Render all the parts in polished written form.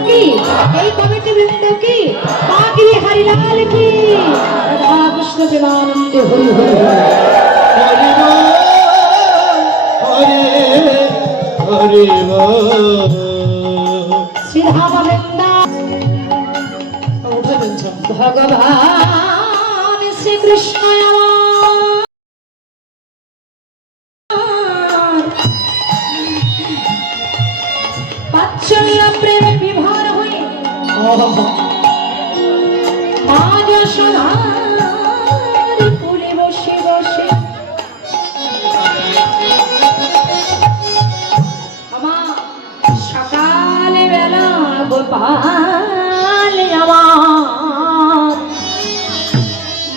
की এই কমিটি বৃন্দ की বাকি হরিলাল की রাধা কৃষ্ণ প্রেমানন্দ হরি হরি হরি হরি শ্রী রাম ভগবান শ্রী কৃষ্ণ বাৎসল্য প্রেমে বিভোর হয়ে মা যশোদার কোলে বসে বসে আমার সকালে বেলা গোপাল আমার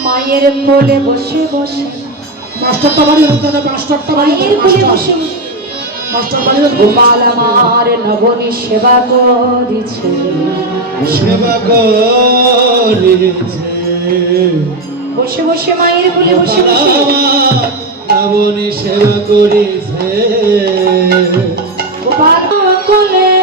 মায়ের কোলে বসে বসে মাস্টারটা বাড়ি হতে হবে মাস্টারটা বাড়ি মায়ের কোলে বসে বসে মাস্টার বাড়ি গোপাল আমার নবনী সেবা করিছে সেবা করিছে বসে বসে মায়ের কোলে বসে বসে নবনী সেবা করিছে গোপাল কোলে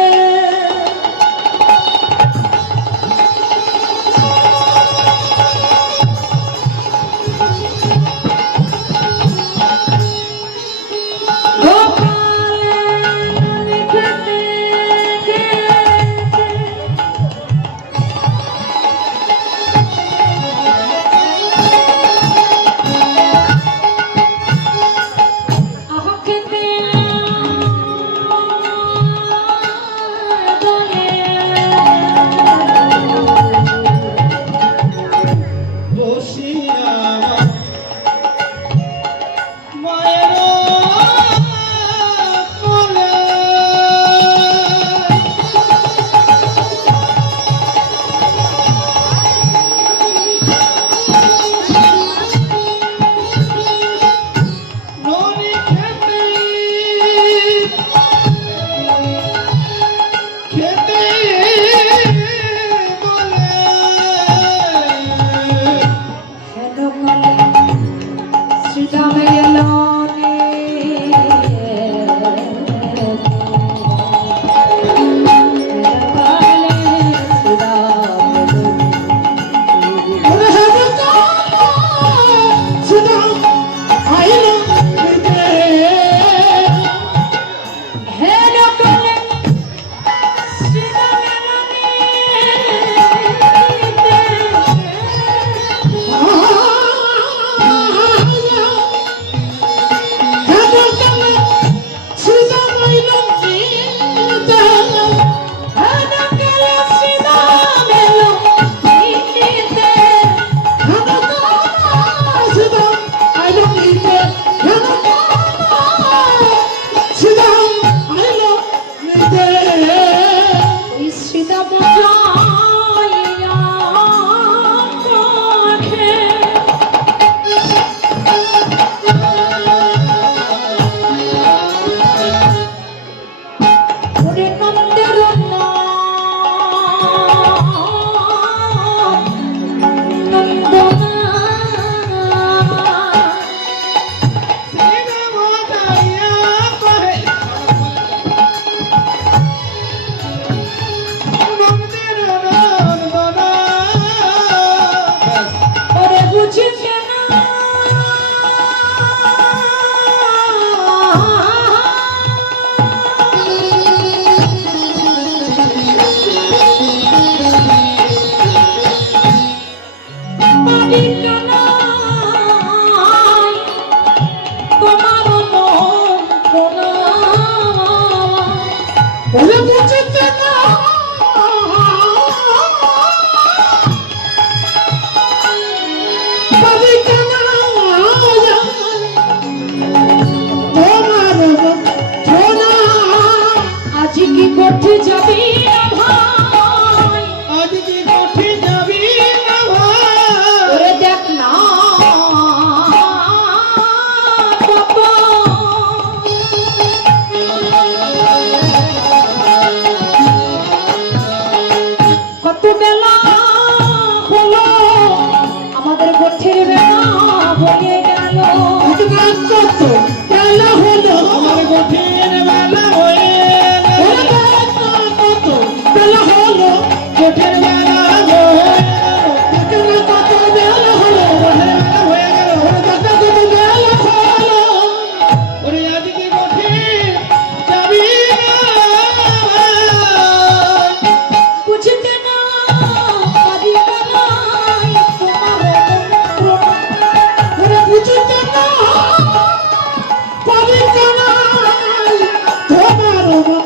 তোমার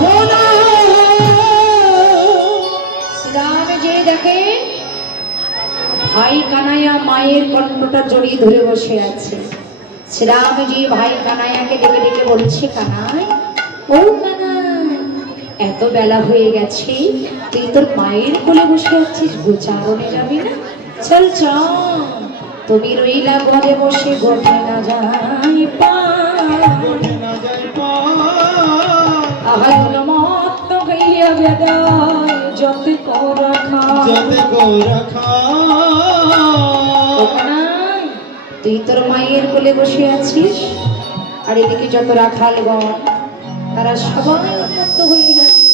ভোলা। শ্রীরাম যে দেখে ভাই কানাইয়া মায়ের কণ্ঠটা জড়িয়ে ধরে বসে আছে। শ্রীরামজি ভাই কানাইয়াকে ডেকে ডেকে বলছে, কানাই, ও কানাই, এত বেলা হয়ে গেছে, তুই তোর মায়ের কোলে বসে আছিস, গোচারণে যাবি না? চল চল, তুমি রইলা ঘরে বসে, গোঠে না যাই পা। গোঠে না যায় পা। আহাই হলো মত্ত হইয়া বেদায়, যতে করা খা। যাতে গোরা খা। ও কানাই, তুই তোর মায়ের কোলে বসে আছিস, আর এদিকে যত রাখালগণ তারা সবাই উন্মত্ত হয়ে গেছে।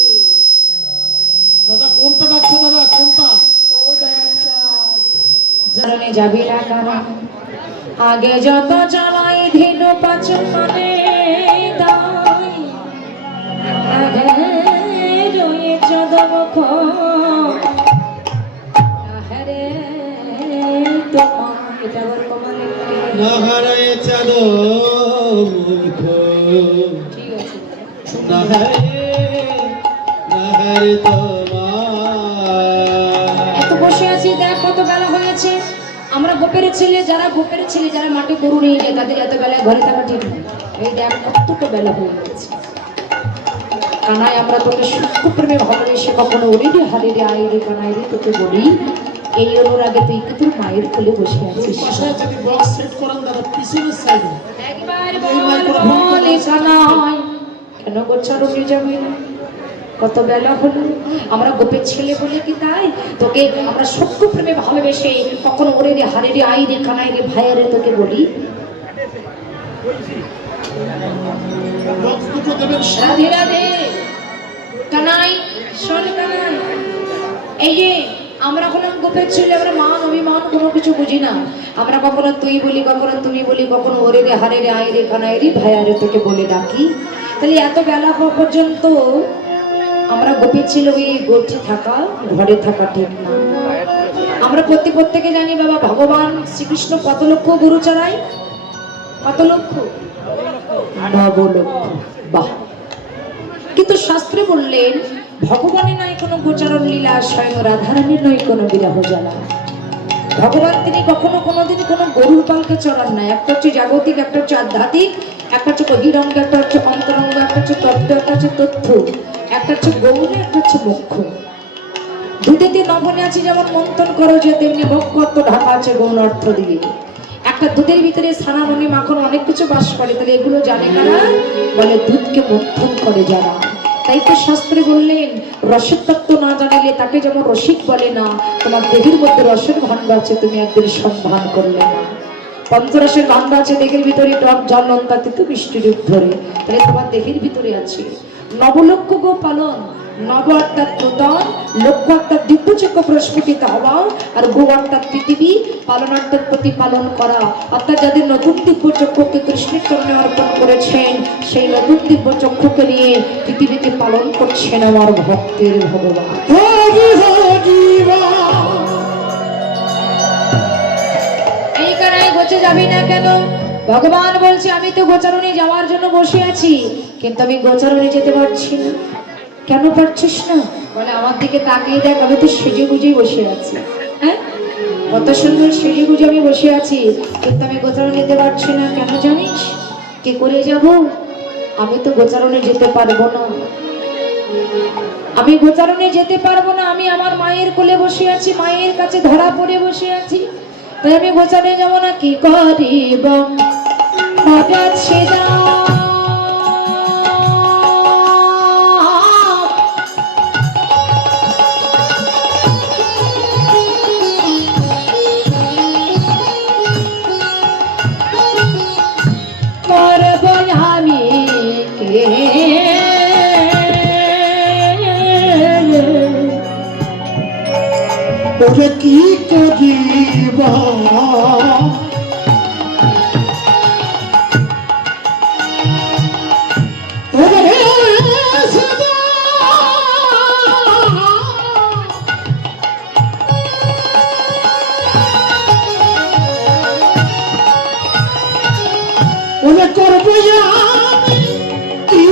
দাদা কোনটা ডাকছে দাদা, কোনটা? ও দয়াচাঁদ, জানে যাবি না কানা, আগে যত চালাই ধেনু পাচন মানে দাই, আগে রয়েছে দমখ, আহারে তোমার, এটা আবার কমালে না হারায় চাঁদ মূর্খ, ঠিক আছে। না হারে তোমার। এত বসে আছি, দেখ কত বেলা হয়েছে। আমরা গোপের ছেলে, যারা গোপের ছেলে, যারা মাঠে গরু নিয়ে যায়, তাদের এত বেলায় ঘরে থাকা ঠিক নয়। এই দেখ কতটুকু বেলা হয়ে গেছে। কানাই, আমরা তোকে সূক্ষ্ম প্রেমে ভালোবেসে কখনো ওরে হারে রে আয় রে কানাই রে তোকে বলি, এই অনুরাগে তুই কি তোর মায়ের কোলে বসে আছিস? পাশে যদি বক্স সেট করেন দাদা, পিছনের সাইডে। একবার বল এ কানাই, কেন গোচারণে যাবি না? কত বেলা হলো, আমরা গোপের ছেলে বলে কি তাই তোকে আমরা সত্য প্রেমে ভালোবেসে কখনো ওরে রে হারে রে আই রে কানাই রে ভাইয়া রে তোকে বলি? বক্স দুটো দেবেন। রাধে রাধে। কানাই শোন কানাই, এই যে আমরা কোনো গোপের ছেলে, আমরা মান অভিমান কোনো কিছু বুঝি না। আমরা কখনো তুই বলি, কখনো তুমি বলি, কখনো ওরে রে হারে রে আই রে কানাই রে ভাইয়া রে তোকে বলে ডাকি। তাহলে এত বেলা হওয়া পর্যন্ত আমরা গোপের ছিল ওই গোঠে থাকা, ঘরে থাকা ঠিক না। আমরা প্রত্যেকে জানি বাবা, ভগবান শ্রীকৃষ্ণ কত লক্ষ গরু চড়ায়? কত লক্ষ? 9 লক্ষ। বাহ! কিন্তু শাস্ত্রে বললেন ভগবানের নয় কোনো গোচারণ লীলা, স্বয়ং রাধারানীর নয় কোনো বিরহ জ্বালা। ভগবান তিনি কখনো কোনোদিন কোনো গরুর পালকে চড়ান না। একটা হচ্ছে জাগতিক, একটা হচ্ছে আধ্যাত্মিক, একটা হচ্ছে বহিরঙ্গ, একটা হচ্ছে অন্তরঙ্গ, একটা হচ্ছে তত্ত্ব, একটা হচ্ছে তথ্য, একটা হচ্ছে গৌণ, একটা হচ্ছে মুখ্য। দুটিতে নবনে আছে যেমন মন্থন করো যে, তেমনি মুখ্য অর্থ ঢাকা আছে গৌণ অর্থ দিয়ে। একটা দুধের ভিতরে ছানা, ননি, মাখন অনেক কিছু বাস করে, তাহলে এগুলো জানে কারা? বলে দুধকে মন্থন করে যারা। তাই তো শাস্ত্রে বললেন রসের তত্ত্ব না জানিলে তাকে যেমন রসিক বলে না, তোমার দেহের মধ্যে রসের ভান্ডার আছে, তুমি একদিন সন্ধান করলে না। পঞ্চরসের ভান্ডার আছে দেহের ভিতরে, টক জল লঙ্কা তিতো মিষ্টি রূপ ধরে, তাহলে তোমার দেহের ভিতরে আছে। নবলক্ষ গো পালন, নব অর্থাৎ নূতন, লক্ষ্য অর্থাৎ দিব্যচক্র প্রস্ফুটিত হওয়া, আর গো অর্থাৎ পৃথিবী, পালন অর্থাৎ প্রতিপালন করা। অর্থাৎ যাদের নতুন দিব্যচক্ষুকে কৃষ্ণের চরণে অর্পণ করেছেন, সেই নতুন দিব্যচক্ষুকে নিয়ে পৃথিবীতে পালন করছেন আমার ভক্তের ভগবান। এই কারণে গোচে যাবি না কেন? ভগবান বলছে আমি তো গোচারণে যাওয়ার জন্য বসে আছি, কিন্তু আমি গোচারণে যেতে পারছি না। কেন পারছিস না? বলে আমার দিকে তাকিয়ে দেখ, আমি তো সেজে গুজেই বসে আছি। হ্যাঁ, কত সুন্দর সেজে গুজে আমি বসে আছি, কিন্তু আমি গোচারণে যেতে পারছি না। কেন জানিস? কি করে যাব? আমি তো গোচারণে যেতে পারবো না। আমি গোচারণে যেতে পারবো না। আমি আমার মায়ের কোলে বসে আছি, মায়ের কাছে ধরা পড়ে বসে আছি, তাই আমি গোচারণে যাবো না। কি করিব ভাগাছে না, ওরে কি করিব ওরে করব আমি কি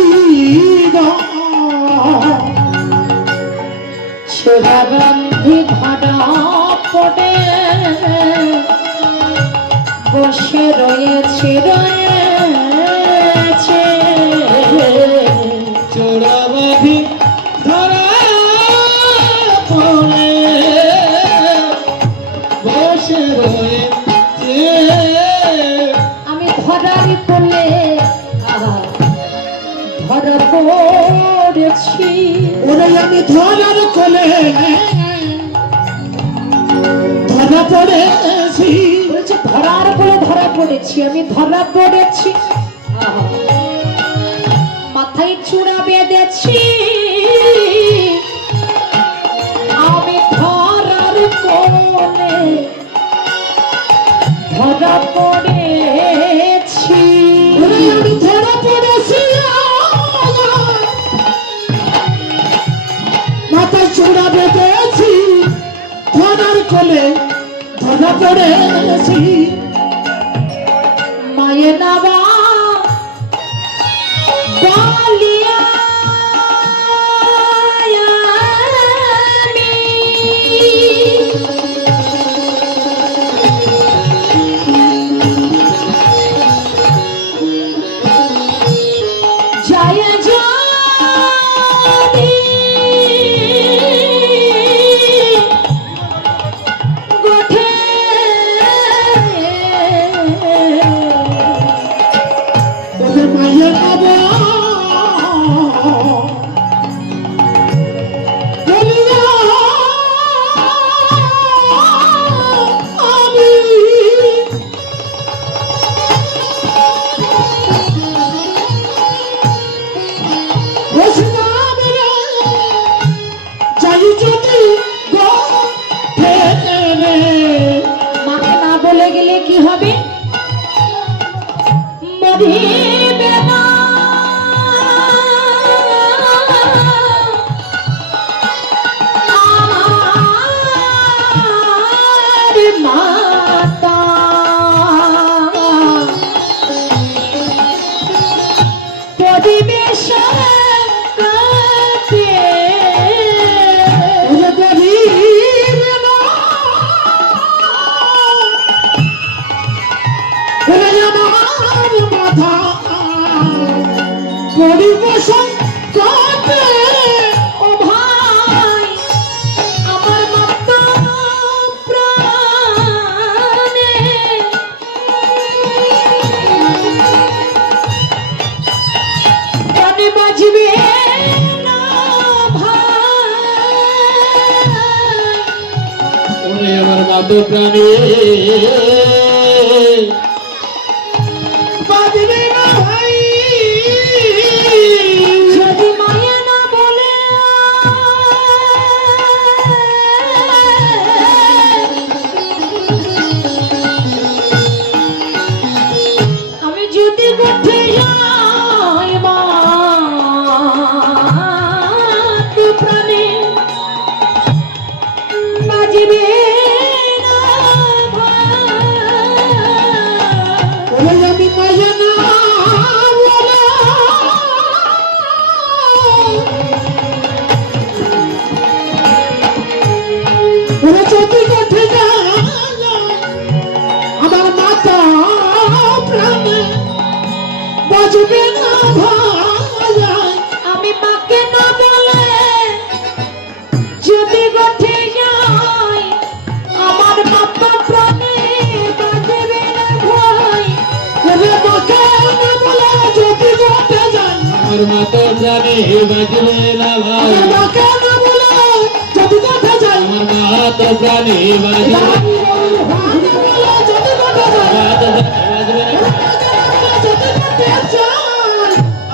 পড়ে বসে রয়েছে রয়েছে চোরা বাঁধি ধরা পড়ে বসে রয়েছে। আমি ধরার কোলে ধরা পড়েছি ওরে আমি ধরার কোলে ধরা পড়েছি। বলছে ধরার কোলে ধরা পড়েছি আমি ধরা পড়েছি মাথায় চূড়া বেঁধেছি আমি ধরার কোলে ধরা পড়েছি ওরে আমি ধরা পড়েছি মাথায় চূড়া বেঁধেছি ধরার কোলে ধরা পড়েছি। মায়ের নাবা বলিয়া আমি জয় জয় গোঠে ওরে মায়ের বাবা বলিয়া আমি বসলাম রে যাই যদি গোঠে রে। মাকে না বলে গেলে কি হবে মরিবে না আর মাতা পরিবেশ কাটে ওরে বলিবে না ওরে আমার মাথা পরিবেশন করতে। ও ভাই আমার মাতা প্রাণে প্রাণে বাজবে না ভাই ওরে আমার মাতো প্রাণী বাঁধবে না ভাই। যদি মায়া না বলে আমি যদি গোঠে যাই মা তুই প্রাণে বাজিবে না ভাই ওরে আমি মায়া না বলে ওরে যদি কোঠে যায় আমার মাতা প্রাণে বাজবে না ভাই। আমি মাকে না বলে যদি গোঠে যাই আমার বাবা প্রাণে বাজবে না ভাই ওরে মাকে না বলে যদি কোঠে যায় আমার মাতা প্রাণে বাজবে না ভাই। ওরে মাকে না বলে যদি কোঠে যায় আমার মাতা প্রাণে বাজবে না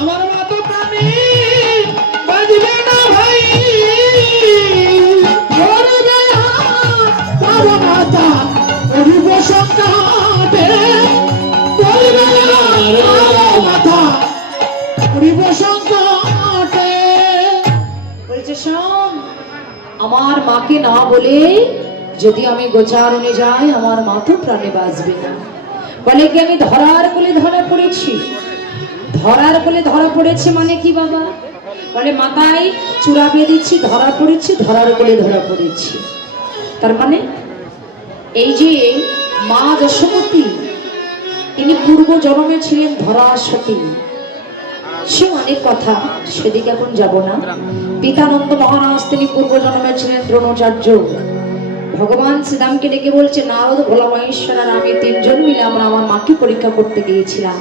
আমার মাতা প্রাণে বাজবে না ভাই। করবে না তার মাতা পরিবেশন কাটে করবে না তার মাতা পরিবেশন কাটে। বলছে শোন আমার মাকে না বলে যদি আমি গোচারণে যাই আমার মা তো প্রাণে বাঁচবে না বলে কি আমি ধরার কোলে ধরা পড়েছি ধরার কোলে ধরা পড়েছে মানে কি বাবা বলে মাথায় চূড়া বেঁধেছি ধরা পড়েছি ধরার কোলে ধরা পড়েছি তার মানে এই যে মা যশোমতী, তিনি পূর্ব জন্মে ছিলেন ধরাসতী। সে অনেক কথা, সেদিকে এখন যাব না। পিতানন্দ মহারাজ তিনি পূর্ব জন্মে ছিলেন দ্রোণাচার্য। ভগবান শ্রীরামকে ডেকে বলছে, নারদ, ভোলা মহেশ্বর আর আমি তিনজন মিলে আমরা আমার মাকে পরীক্ষা করতে গিয়েছিলাম।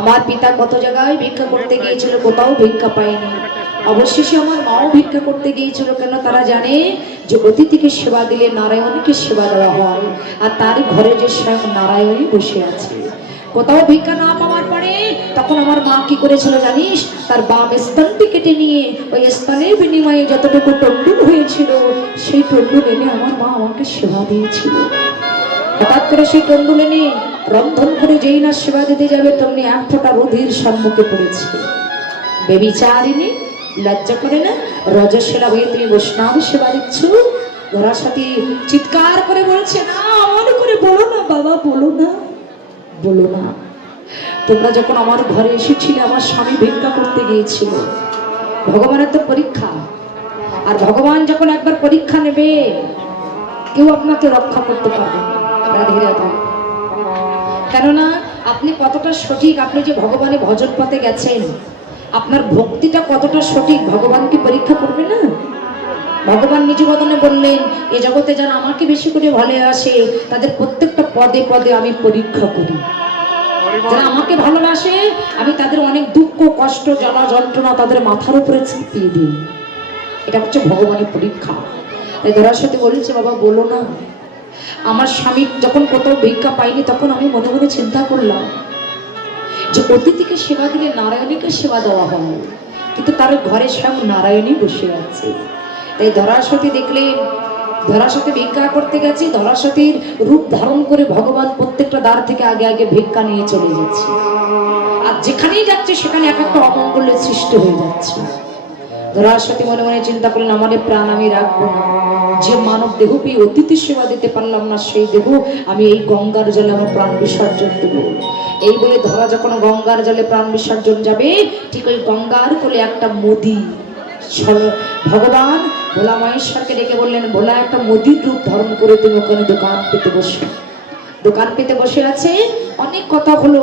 আমার পিতা কত জায়গায় ভিক্ষা করতে গিয়েছিল, কোথাও ভিক্ষা পায়নি। অবশেষে আমার মাও ভিক্ষা করতে গিয়েছিল, কেন তারা জানে যে অতিথিকে সেবা দিলে নারায়ণকে সেবা দেওয়া হয়, আর তার ঘরে যে স্বয়ং নারায়ণই বসে আছে। কোথাও ভিক্ষা না পাওয়ার পরে তখন আমার মা কি করেছিল জানিস, তার বাম স্তনটি কেটে নিয়ে ওই স্তনের বিনিময়ে যতটুকু টন্ডুল হয়েছিল সেই টন্ডুল এনে আমার মা আমাকে সেবা দিয়েছিল। হঠাৎ করে সেই টন্ডুল এনে রন্ধন করে যেই না সেবা দিতে যাবে, তেমনি এক ফোঁটা রুধির সম্মুখে পড়েছে। বেবিচারিণী, লজ্জা করে না? রজস্বলা হয়ে তুমি বৈষ্ণব সেবা দিচ্ছ? ধরাসতী চিৎকার করে বলছে, না, মনে করে বলো না বাবা, বলো না, বলো না। তোমরা যখন আমার ঘরে এসেছিলে, আমার স্বামী ভিক্ষা করতে গিয়েছিল। ভগবানের তো পরীক্ষা, আর ভগবান যখন একবার পরীক্ষা নেবে, কেউ আপনাকে রক্ষা করতে পারবে না। রাধে রাধে। কেননা আপনি কতটা সঠিক, আপনি যে ভগবানের ভজন পথে গেছেন, আপনার ভক্তিটা কতটা সঠিক, ভগবানকে পরীক্ষা করবে না? ভগবান নিজ বদনে বললেন, এ জগতে যারা আমাকে বেশি করে ভালোবাসে তাদের প্রত্যেকটা পদে পদে আমি পরীক্ষা করি। যারা আমাকে ভালোবাসে আমি তাদের অনেক দুঃখ, কষ্ট, জ্বালা যন্ত্রণা তাদের মাথার উপরে চাপিয়ে দিই। এটা হচ্ছে ভগবানের পরীক্ষা। তাই ধরাসতী বলেছে, বাবা বলো না। আমার স্বামী যখন কোথাও ভিক্ষা পাইনি, তখন আমি মনে মনে চিন্তা করলাম যে অতিথিকে সেবা দিলে নারায়ণীকে সেবা দেওয়া হয়, কিন্তু তার ঘরে স্বয়ং নারায়ণী বসে আছে। তাই ধরাসতী দেখলেন, ধরাসতী ভিক্ষা করতে গেছে, ধরাসতীর রূপ ধারণ করে ভগবান প্রত্যেকটা দ্বার থেকে আগে আগে ভিক্ষা নিয়ে চলে যাচ্ছে। আর যেখানেই যাচ্ছে সেখানে এক একটা অমঙ্গলের সৃষ্টি হয়ে যাচ্ছে। ধরাসতী মনে মনে চিন্তা করলেন, আমাদের প্রাণ আমি রাখবো না। যে মানব দেহ পেয়ে অতিথি সেবা দিতে পারলাম না, সেই দেহ আমি এই গঙ্গার জলে আমার প্রাণ বিসর্জন দেব। এই বলে ধরা যখন গঙ্গার জলে প্রাণ বিসর্জন যাবে, ঠিক ওই গঙ্গার কোলে একটা মোদি, ভগবান ভোলা মহেশ্বরকে ডেকে বললেন, ভোলা একটা মোদির রূপ ধারণ করে তুমি ওখানে দোকান পেতে বসে, দোকান পেতে বসে আছে। অনেক কথা হলো,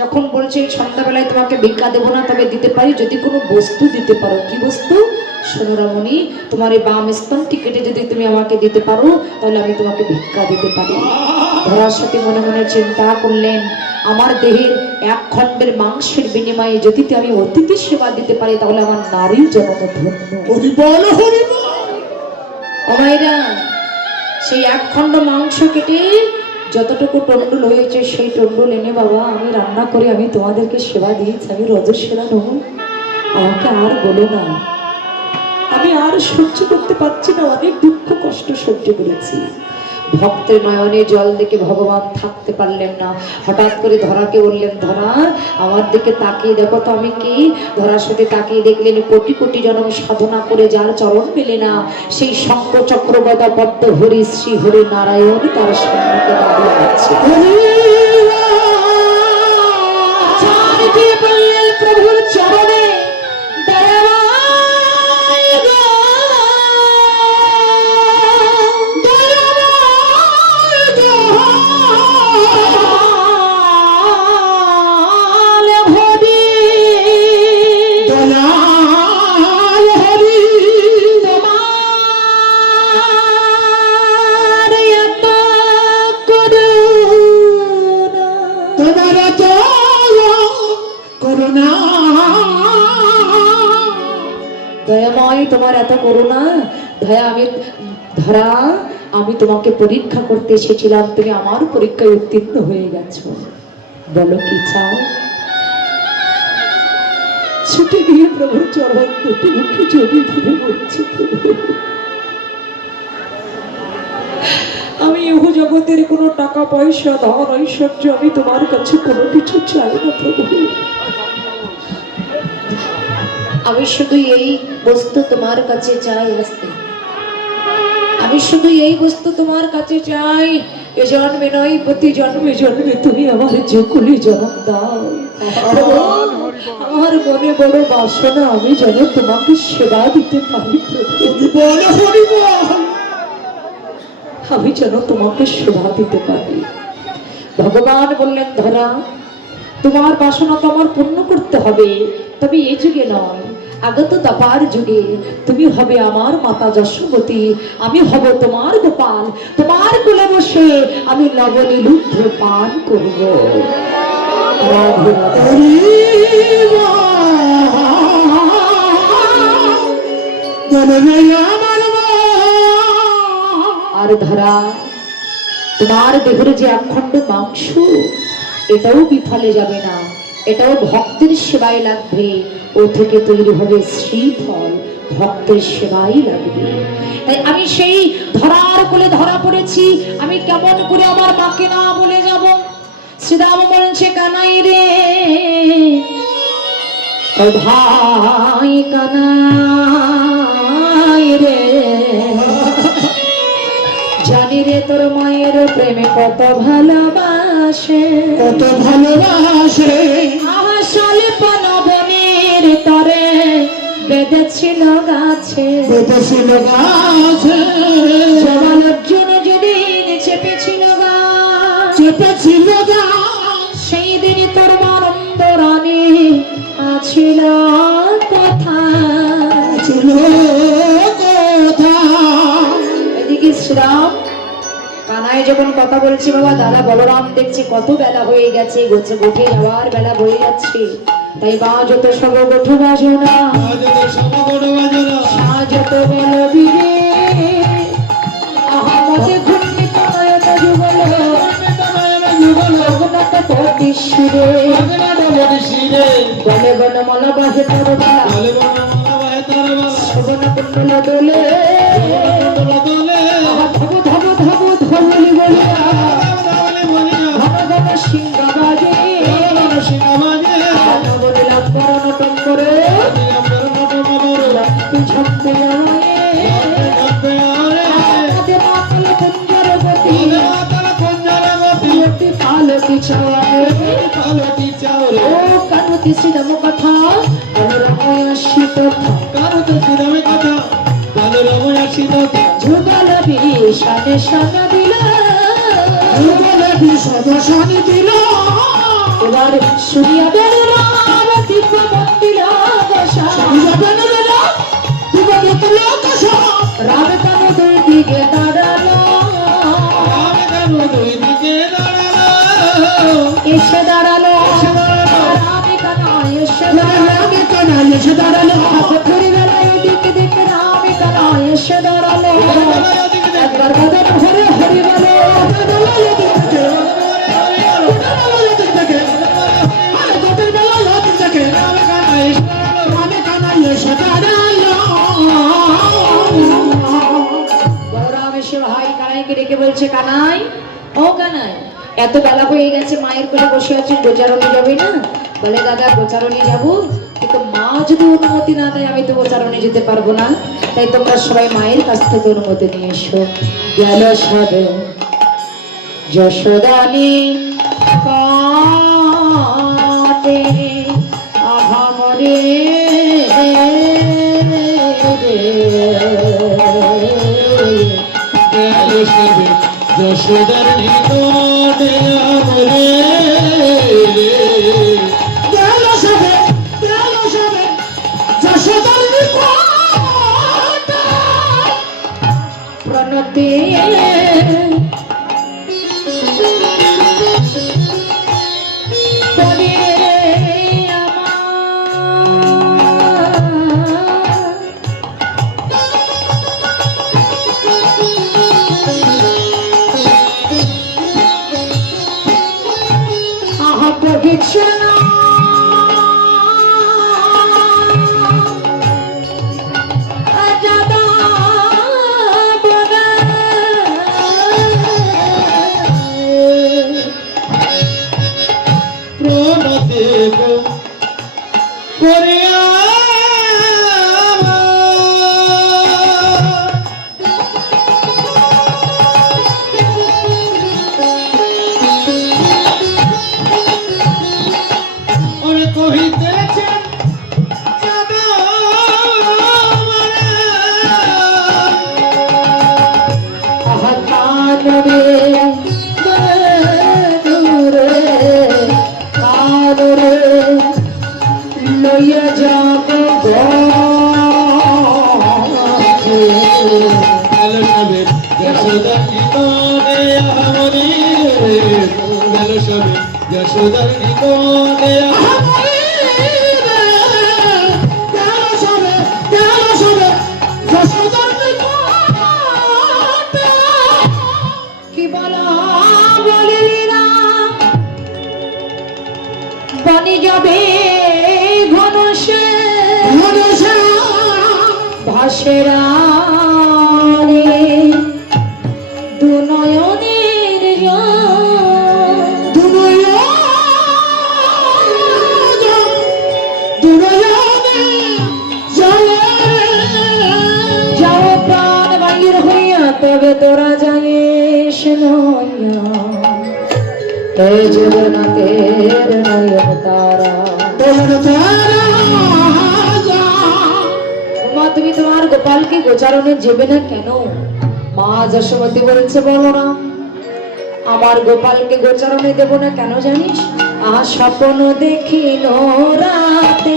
যখন বলছে সন্ধ্যাবেলায় তোমাকে ভিক্ষা দেবো না, তবে দিতে পারি যদি কোনো বস্তু দিতে পারো। কি বস্তু? সোনারামণি, তোমার এই বাম স্তনটি কেটে যদি তুমি আমাকে দিতে পারো, তাহলে আমি তোমাকে ভিক্ষা দিতে পারি। ধরাসতী মনে মনে চিন্তা করলেন, আমার দেহের এক খণ্ডের মাংসের বিনিময়ে যদি আমি অতিথি সেবা দিতে পারি, তাহলে আমার নারী জন্ম ধন্য। অমাইরা, সেই এক খণ্ড মাংস কেটে যতটুকু টন্ডুল হয়েছে সেই টন্ডুল এনে বাবা আমি রান্না করে আমি তোমাদেরকে সেবা দিয়েছি। আমি রজস্বলা নব, আমাকে আর বলো না। আমি আর সহ্য করতে পারছি না, অনেক দুঃখ কষ্ট সহ্য করেছি। ভক্তের নয়নে জল দেখে ভগবান থাকতে পারলেন না। হঠাৎ করে ধরাকে বললেন, ধরা আমার দিকে তাকিয়ে দেখো তো আমি কি। ধরাসতী তাকিয়ে দেখলেন, কোটি কোটি জন্ম সাধনা করে যার চরণ পেলে না, সেই শঙ্খ চক্র গদা পদ্ম হরি শ্রী হরি নারায়ণ তার সম্মুখে দাঁড়িয়ে আছে। প্রভুর চরণে দয়াময়, তোমার এত করুণা, দয়া। আমি ধরা, আমি তোমাকে পরীক্ষা করতে এসেছিলাম, তুমি আমার পরীক্ষায় উত্তীর্ণ হয়ে গেছো। বলো কি চাও? ছুটে গিয়ে প্রভুর চরণ দুটি মুখে জড়িয়ে ধরে বলছি, আমি ইহ জগতের কোনো টাকা পয়সা ধন ঐশ্বর্য আমি তোমার কাছে কোনো কিছু চাই না প্রভু। আমি শুধু এই বস্তু তোমার কাছে চাই, আমি শুধু এই বস্তু তোমার কাছে চাই। এ জন্মে নয়, প্রতি জন্মে জন্মে তুমি আমার যে কুলি জন্ম দাও। আমার মনে বড় বাসনা, আমি যেন তোমাকে সেবা দিতে পারি। আমি যেন তোমাকে শোভা দিতে পারি। ভগবান বললেন, ধরা তোমার বাসনা তো আমার পূর্ণ করতে হবে, তবে এই যুগে নয়, আগত দাপার যুগে তুমি হবে আমার মাতা যশোমতী, আমি হব তোমার গোপাল, তোমার কোলে বসে আমি লবণীলুব্ধ পান করব। রাধে রাধে। আর ধরা তোমার দেহের যে একখণ্ড মাংস, এটাও বিফলে যাবে না, এটাও ভক্তের সেবায় লাগবে, ও থেকে তৈরি হবে শ্রীফল, ভক্তের সেবাই লাগবে। তাই আমি সেই ধরার কোলে ধরা পড়েছি, আমি কেমন করে আমার মাকে না বলে যাব। শ্রীরাম বলছে, কানাই রে ও ভাই কানাই রে, জানি রে তোর মায়ের প্রেমে কত ভালোবাসে, কত ভালোবাসে। আসলে বনের তরে বেঁধেছিল গাছে, বেঁধেছিল গাছে, জবান অর্জুন যেদিন চেপেছিল গাছ, চেপেছিল গাছ, সেই দিন তোর আনন্দ রানী আছিল কথা। ছিল কথা। এদিকে শ্রীরাম কানাই যখন কথা বলছি, বাবা দাদা বলরাম দেখছি কত বেলা হয়ে গেছে, গোছে গোঠে যাওয়ার বেলা হয়ে যাচ্ছে, তাই বাজত সব গোঠু বাজনা, সাজত বল বীরে, আহমদে ঘূর্ণিত নয়ন যুগল, রঘুনাথ পটিশুরে, বলে বন মলা বাহে তরবা, শোভন কুণ্ডল দোলে, ধব ধব ধব ধবলি বলিয়া, ঘন ঘন সিংহ বাজে, বলে লম্বরণ টম্বরে, ঝম্পে আমাদের মাতাল কুঞ্জর গতি, পালতি চাওয়ারে, ও কানুতি শ্রীরাম কথা, বলরাময় আসিত যুগল বিষাদে সানা দিল, যুগল বিষাদে দিল। এবার শুনিয়া বের রাম দিব্য মন্দির দশা, রাম কেন দুই দিকে দাঁড়ালো, এসে দাঁড়ালো, রামে কানায় এসে দাঁড়ালো, পরিবেলায় ওদিকে দিকে রামে কানায় এসে দাঁড়ালো, একবার বদন ভরে হরি বলো, বলরাম এসে ভাই কানাইকে ডেকে বলছে, কানাই ও কানাই, এত বেলা হয়ে গেছে, মায়ের কোলে বসে আছিস, গোচারণে যাবি না? বলে দাদা গোচারণে যাবো, কিন্তু মা যদি অনুমতি না দেয় আমি তো গোচারণে যেতে পারবো না, তাই তোমরা সবাই মায়ের কাছ থেকে অনুমতি নিয়ে এসো। গেল সবে যশোদানি কাটে আভামরে, যশোদার নিকটে আমরে, গেল সবে যশোদার নিকটে, প্রণতি করে আমার প্রভীষণা আজাদা বনা, প্রণদেব করে কহিতেছেন আহা জগ গেল সবে যশোদার নিকটে আহামরি রে, গেল সবে যশোদার নিকটে আহামরি রে, গেল সবে যশোদার নিকটে। কি বলা বলিলি না বনে যাবে ঘনশে ভাসেরা রে দু নয়নের যাও প্রাণ বাহির হইয়া তবে তোরা জানিস নয়া এই জগন্নাথের নয়ন তারা। মা তুমি তোমার গোপালকে গোচারণে যাবে না কেন? মা যশোমতী বলছে বলো না আমার গোপালকে গোচারণে দেব না কেন জানিস? স্বপ্ন দেখিল রাতে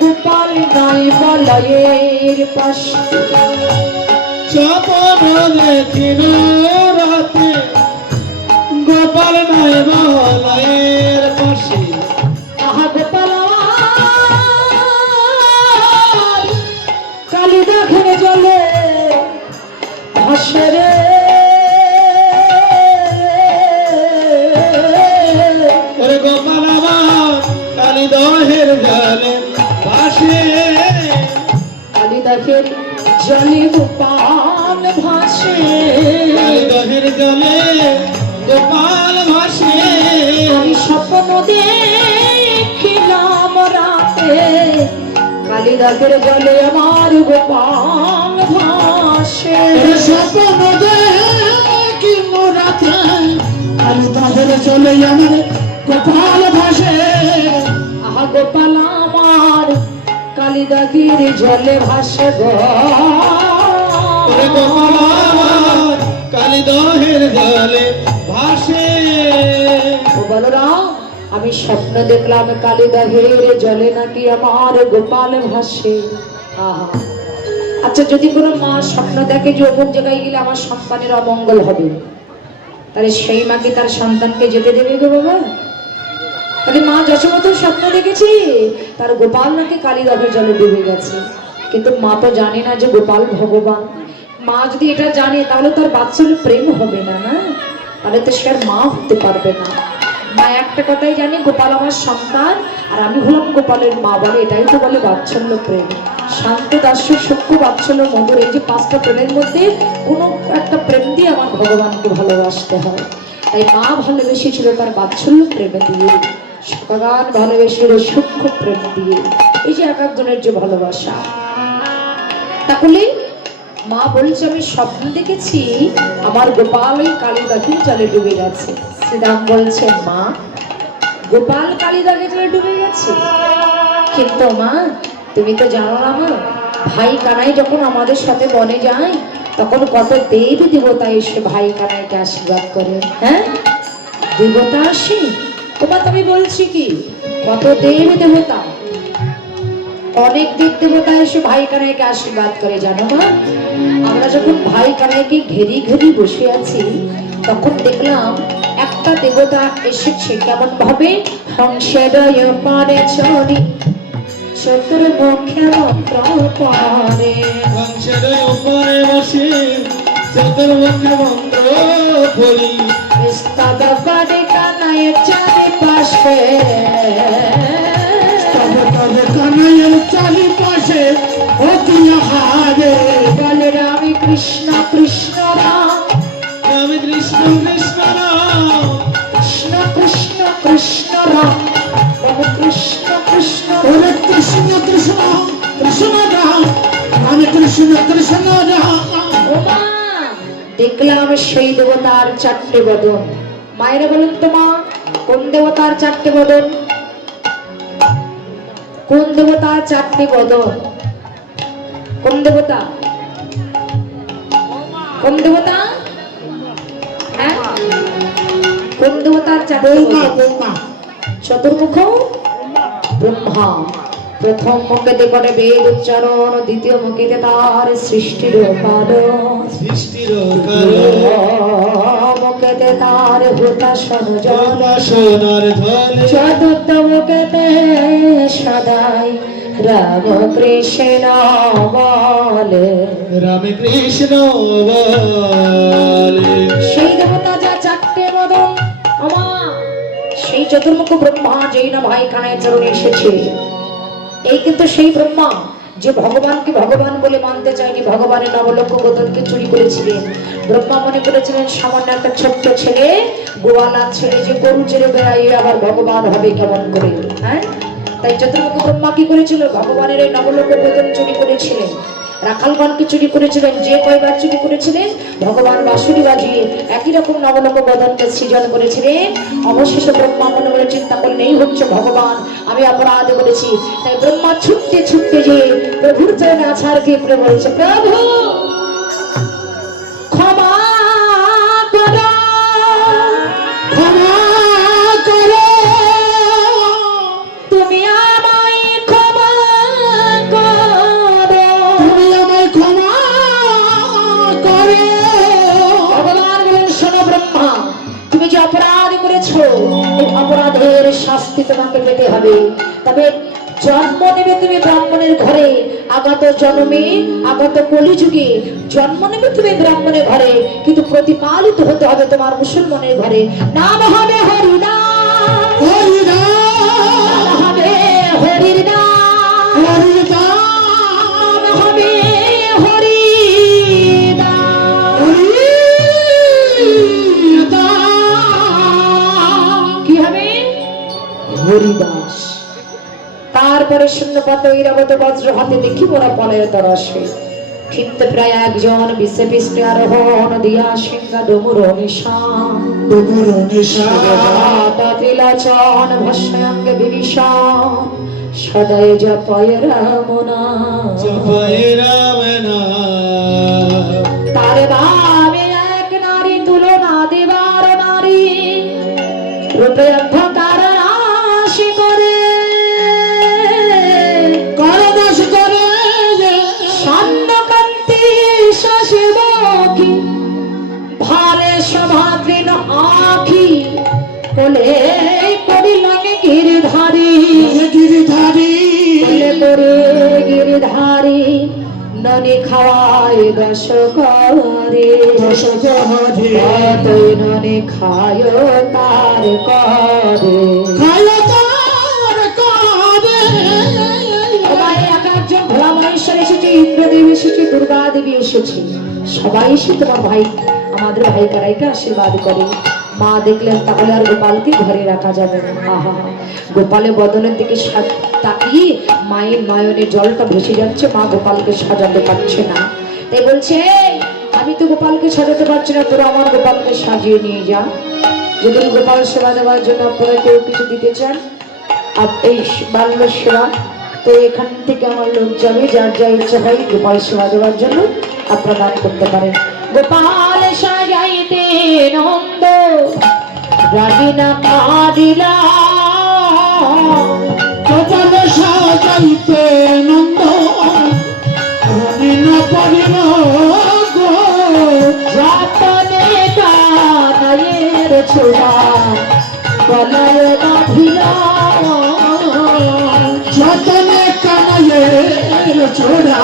গোপাল নাই বলয়ের পাশে, স্বপ্ন দেখিল রাতে গোপাল নাই বলয়ের পাশে। গোপাল কালিদা ঘেরে জলে ভাসে রে গোপাল আমার কালিদহের জলে ভাসে, কালিদাঘের জলে গোপাল ভাসে, কালিদহের জলে গোপাল ভাসে। আমি স্বপ্ন দেখিলাম রাতে কালিদাঘের জলে আমার গোপাল ভাসে, স্বপ্ন দেখিল রাতে কালিদহের জলে আমার গোপাল ভাসে। গোপাল আমার কালিদাঘের জলে ভাসে গো গোপাল আমার কালিদহের জলে ভাসে। বলরাম আমি স্বপ্ন দেখলাম কালিদাঘের জলে নাকি আমার গোপাল ভাসে। আহা আচ্ছা যদি কোনো মা স্বপ্ন দেখে যে অমুক জায়গায় গেলে আমার সন্তানের অমঙ্গল হবে, তাহলে সেই মা কি তার সন্তানকে যেতে দেবে গো বাবা? তাহলে মা যশোমতীর স্বপ্ন দেখেছি তার গোপাল নাকি কালিদাঘের জলে ডুবে গেছে, কিন্তু মা তো জানে না যে গোপাল ভগবান। মা যদি এটা জানে তাহলে তার বাৎসল্য প্রেম হবে না, না তাহলে তো সে আর মা হতে পারবে না। মা একটা কথাই জানে গোপাল আমার সন্তান আর আমি হলাম গোপালের মা, বলে এটাই তো বলে বাৎসল্য প্রেম। শান্ত দাস্য সূক্ষ্ম বাৎসল্য মধুর, এই যে পাঁচটা প্রেমের মধ্যে কোনো একটা প্রেম দিয়ে আমার ভগবানকে ভালোবাসতে হয়। তাই মা ভালোবেসেছিল তার বাৎসল্য প্রেমে দিয়ে, ভগবান ভালোবেসেছিল সূক্ষ্ম প্রেম দিয়ে। এই যে এক একজনের যে ভালোবাসা, তাহলে মা বলছে আমি স্বপ্ন দেখেছি আমার গোপাল ওই কালিদাঘের জলে ডুবে গেছে। শ্রীরাম বলছে মা গোপাল কালিদাঘের জলে ডুবে গেছে, কিন্তু মা তুমি তো জানো না মা ভাই কানাই যখন আমাদের সাথে বনে যায় তখন কত দেবী দেবতা এসে ভাই কানাইকে আশীর্বাদ করে। হ্যাঁ দেবতা আসে তোমার, তুমি বলছি কি কত দেবী দেবতা, অনেক দেব দেবতা এসে ভাই কানাইকে আশীর্বাদ করে জানো মা। আমরা যখন ভাই কানাইকে ঘেরি ঘেরি বসে আছি তখন দেখলাম একটা দেবতা এসেছে কেমন ভাবে, হংসের পানে চড়ি চতুর্মুখে মন্ত্র পড়ে, হংসের উপরে বসে চতুর্মুখে মন্ত্র পড়ি, স্তব করে কানাইয়ের চারিপাশে, কানাইয়ের চারিপাশে অতি আহারে বলে রামে কৃষ্ণ কৃষ্ণ রাম, রামে কৃষ্ণ কৃষ্ণ রাম, কৃষ্ণ কৃষ্ণ কৃষ্ণ রাম, রাম কৃষ্ণ কৃষ্ণ ওরে কৃষ্ণ কৃষ্ণ কৃষ্ণ রাম, রামে কৃষ্ণ কৃষ্ণ রাম। ওমা দেখলাম সেই দেবতার চারটে বদন। মায়েরা বলুন তো মা কোন দেবতার চারটে বদন? কোন দেবতার চারটে বদন? কোন দেবতা? কোন দেবতা? হ্যাঁ কোন দেবতার চারটে বদন? চতুর্মুখ ব্রহ্মা, প্রথম মুখেতে করে বেদ উচ্চারণ, দ্বিতীয় মুখেতে তার সৃষ্টির কারণ, সৃষ্টির কারণ মুখেতে তার হুতাশন জল, সোনার ধন চতুর্থ মুখেতে সদাই রাম কৃষ্ণ বলে। রামে কৃষ্ণ বলে। সেই দেবতা যা চারটে বদন আমা, সেই চতুর্মুখ ব্রহ্মা যেই না ভাই কানায় চরণে এসেছে, এই কিন্তু সেই ব্রহ্মা যে ভগবানকে ভগবান বলে মানতে চায়নি, ভগবানের নবলক্ষ বদনকে চুরি করেছিলেন। ব্রহ্মা মনে করেছিলেন সামান্য একটা ছোট্ট ছেলে, গোয়ালা ছেলে যে গরু ছেড়ে বেড়াই আবার ভগবান হবে কেমন করে, হ্যাঁ? তাই চতুর্মুখ ব্রহ্মা কি করেছিল, ভগবানের এই নবলক্ষ বদন চুরি করেছিলেন, রাখালগণকে চুরি করেছিলেন। যে কয়বার চুরি করেছিলেন, ভগবান বাঁশুরি বাজিয়ে একই রকম নবলক্ষ বদনকে সৃজন করেছিলেন। অবশেষে ব্রহ্মা মনে করে চিন্তা করলেন এই হচ্ছে ভগবান, আমি অপরাধ করেছি। তাই ব্রহ্মা ছুটতে ছুটতে যে প্রভুর চরণে আছাড় খেয়ে পড়ে বলেছে, প্রভু ক্ষমা করো, ক্ষমা করো, তুমি আমায় ক্ষমা করো, তুমি আমায় ক্ষমা করো। ভগবান বলেন, শোনো ব্রহ্মা, তুমি যে অপরাধ করেছো, এই অপরাধের শাস্তি তোমাকে পেতে হবে। তবে জন্ম নেবে তুমি ব্রাহ্মণের ঘরে, আগত জন্মে আগত কলিযুগে জন্ম নেবে তুমি ব্রাহ্মণের ঘরে, কিন্তু প্রতিপালিত হতে হবে তোমার মুসলমানের ঘরে। নাম হবে হরিনাম, নাম হবে হরির নাম, নাম হবে কি হবে? হরিদাস। তারপরে শূন্যপাত ঐরাবত বজ্র হাতে দেখি মোরা পলের তরসে, ক্ষিপ্ত প্রায় একজন বিষে পৃষ্ঠে আরোহণ দিয়া সিংহা ডমুর নিশান, ত্রিলোচন ভস্যাঙ্গে বিভীষণ, সদয় জপয় রাম নাম। জপয় রাম নাম। তার ভাবে এক নারী তুলনা দেবার নারী, রূপে অন্ধকার রাশি করে, করদাস করে স্বর্ণকান্তি শশী মুখী, ভালে সমাদৃণ আখি, কোলে করিলেন গিরিধারী, গিরিধারী কোলে করে গিরিধারী, ননি খাওয়ায় দশ করে, দশগহরে কতই ননি খায় তার করে। খায়তার করে। সবাই এক একজন ভোলা মহেশ্বর এসেছে, ইন্দ্রদেব এসেছে, দুর্গা দেবী এসেছে, সবাই এসে তোমার ভাই আমাদের ভাই কারাইকে আশীর্বাদ করে। মা দেখলেন তাহলে আর গোপালকে ঘরে রাখা যাবে না। আহা, গোপালের বদনের দিকে তাকিয়ে মায়ের নয়নে জলটা ভেসে যাচ্ছে, মা গোপালকে সাজাতে পারছে না। তাই বলছে, আমি তো গোপালকে সাজাতে পারছি না, তোরা আমার গোপালকে সাজিয়ে নিয়ে যা। যদি গোপাল সেবা দেওয়ার জন্য আপনারা কেউ কিছু দিতে চান, আর এই বাল্য সেবা, তো এখান থেকে আমার লোক যাবে, যার যা ইচ্ছা হয় গোপাল সেবা দেওয়ার জন্য আপনারা দান করতে পারেন। গোপাল সাজাইতে নন্দ রাবিনা কাদিলা, গোপাল সাজাইতে নন্দ রানী না পারিল গো। যতনে কানাইয়ের ছোড়া গলায় বাঁধিলা, যতনে কানাইয়ের ছোড়া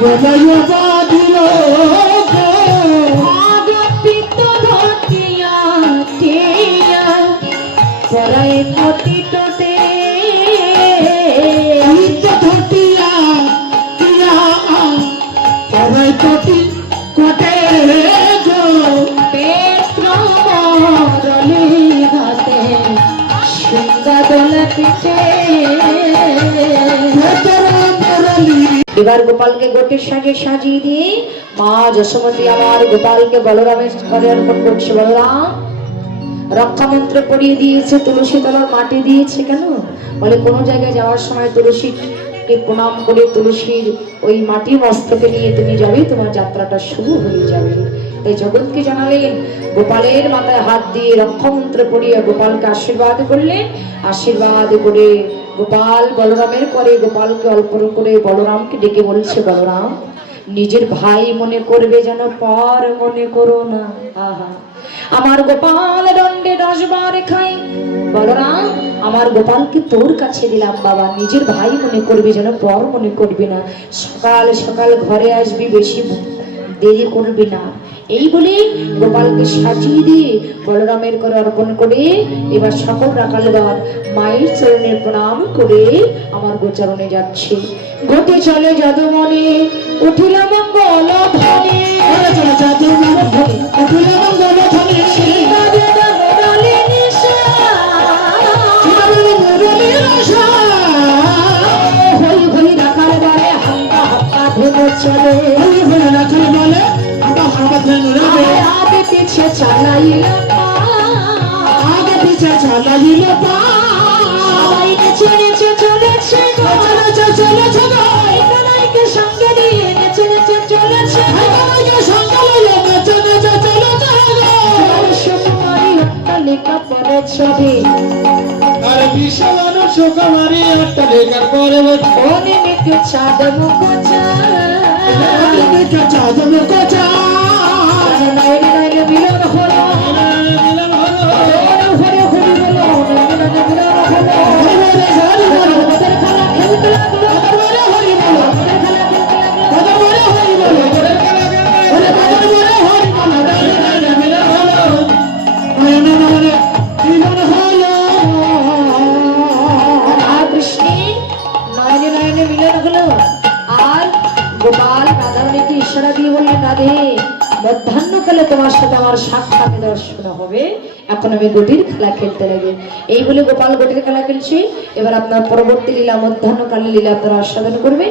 গলায় বাঁধিল গো। আগপিত ধটিয়া টিয়া পরাই কটি টোটে, ইত ধটিয়া টিয়া পরাই কটি কোটে গো। পেত্র মরলি ঘাতে সিংহা দোলা পিঠে। এবার গোপালকে গোটের সাজে সাজিয়ে দিয়ে মা যশোমতী আমার গোপালকে বলরামের ঘরে অর্পণ করছে। বলরাম রক্ষা মন্ত্র পড়িয়ে দিয়েছে, তুলসী তলার মাটি দিয়েছে। কেন বলে, কোনো জায়গায় যাওয়ার সময় তুলসীকে প্রণাম করে তুলসীর ওই মাটির মস্তকে নিয়ে তুমি যাবে, তোমার যাত্রাটা শুরু হয়ে যাবে। তাই জগৎকে জানালেন, গোপালের মাথায় হাত দিয়ে রক্ষা মন্ত্র পড়িয়ে গোপালকে আশীর্বাদ করলেন। আশীর্বাদ করে গোপাল বলরামের করে গোপালকে অল্প করে বলরামকে ডেকে বলছে, বলরাম নিজের ভাই মনে করবে যেন পর মনে করো না। আহা, আমার গোপাল দণ্ডে 10 বার খাই, বলরাম আমার গোপালকে তোর কাছে দিলাম বাবা, নিজের ভাই মনে করবি যেন পর মনে করবি না। সকাল সকাল ঘরে আসবি, বেশি দেরি করবি না। এই বলে গোপালকে সাজিয়ে দিয়ে বলরামের করে অর্পণ করে এবার সকল রাখালগণ মায়ের চরণে প্রণাম করে আমার গোচরণে যাচ্ছে। গতি চলে যদুমণি উঠিল মঙ্গল ধ্বনি, চলে যদুমণি উঠিল মঙ্গল ধ্বনি, শিবাবেদা মুরলী নিশা, মুরলীর আশা, হই হই রাখাল বলে হাম্পা হাম্পা ধেনু চলে, হই হই রাখাল বলে হাম্পা হাম্পা ধেনু চলে, আগে পিছে চালাইল পা, আগে পিছে চালাইল পা, সবাই নেচে নেচে চলেছে গো, চলেছে চলেছে গো, কানাইকে সঙ্গে নিয়ে নেচে নেচে চলেছে গো। কানাইকে সঙ্গে লইয়া নেচে নেচে চলেছে গো। সুকুমারী অট্টালিকা পরে ছবি, আর বিশ্বমানব সুকুমারী অট্টালিকার পরে ওনে মেঘে চাঁদ মুখ চাঁদ, অট্টালিকা চাঁদ মুখ চাঁদ, নয়নে নয়নে মিলন হলো, মিলন হলো, হরে হরি বলো, নয়নে নয়নে মিলন হলো, হরি বলে হরি বলে, ওদের খেলা খেলতে লাগলো, বাদর বলে হরি বলে, ওদের খেলা খেলতে লাগলো, বাদর বলে হরি বলে, ওরে বাদর বলে হরি বলে, নয়নে নয়নে মিলন হলো, নয়নে নয়নে মিলন হলো। আর কৃষ্ণে নয়নে নয়নে মিলন হলো। আর গোপাল রাধারানীকে ইশারা দিয়ে বললেন, রাধে মধ্যাহ্নকালে তোমার সাথে আমার সাক্ষাৎ দর্শন হবে, এখন আমি গোটির খেলা খেলতে লাগে। এই বলে গোপাল গোটির খেলা খেলছে। এবার আপনার পরবর্তী লীলা মধ্যাহ্নকালে লীলা আপনারা আস্বাদন করবেন।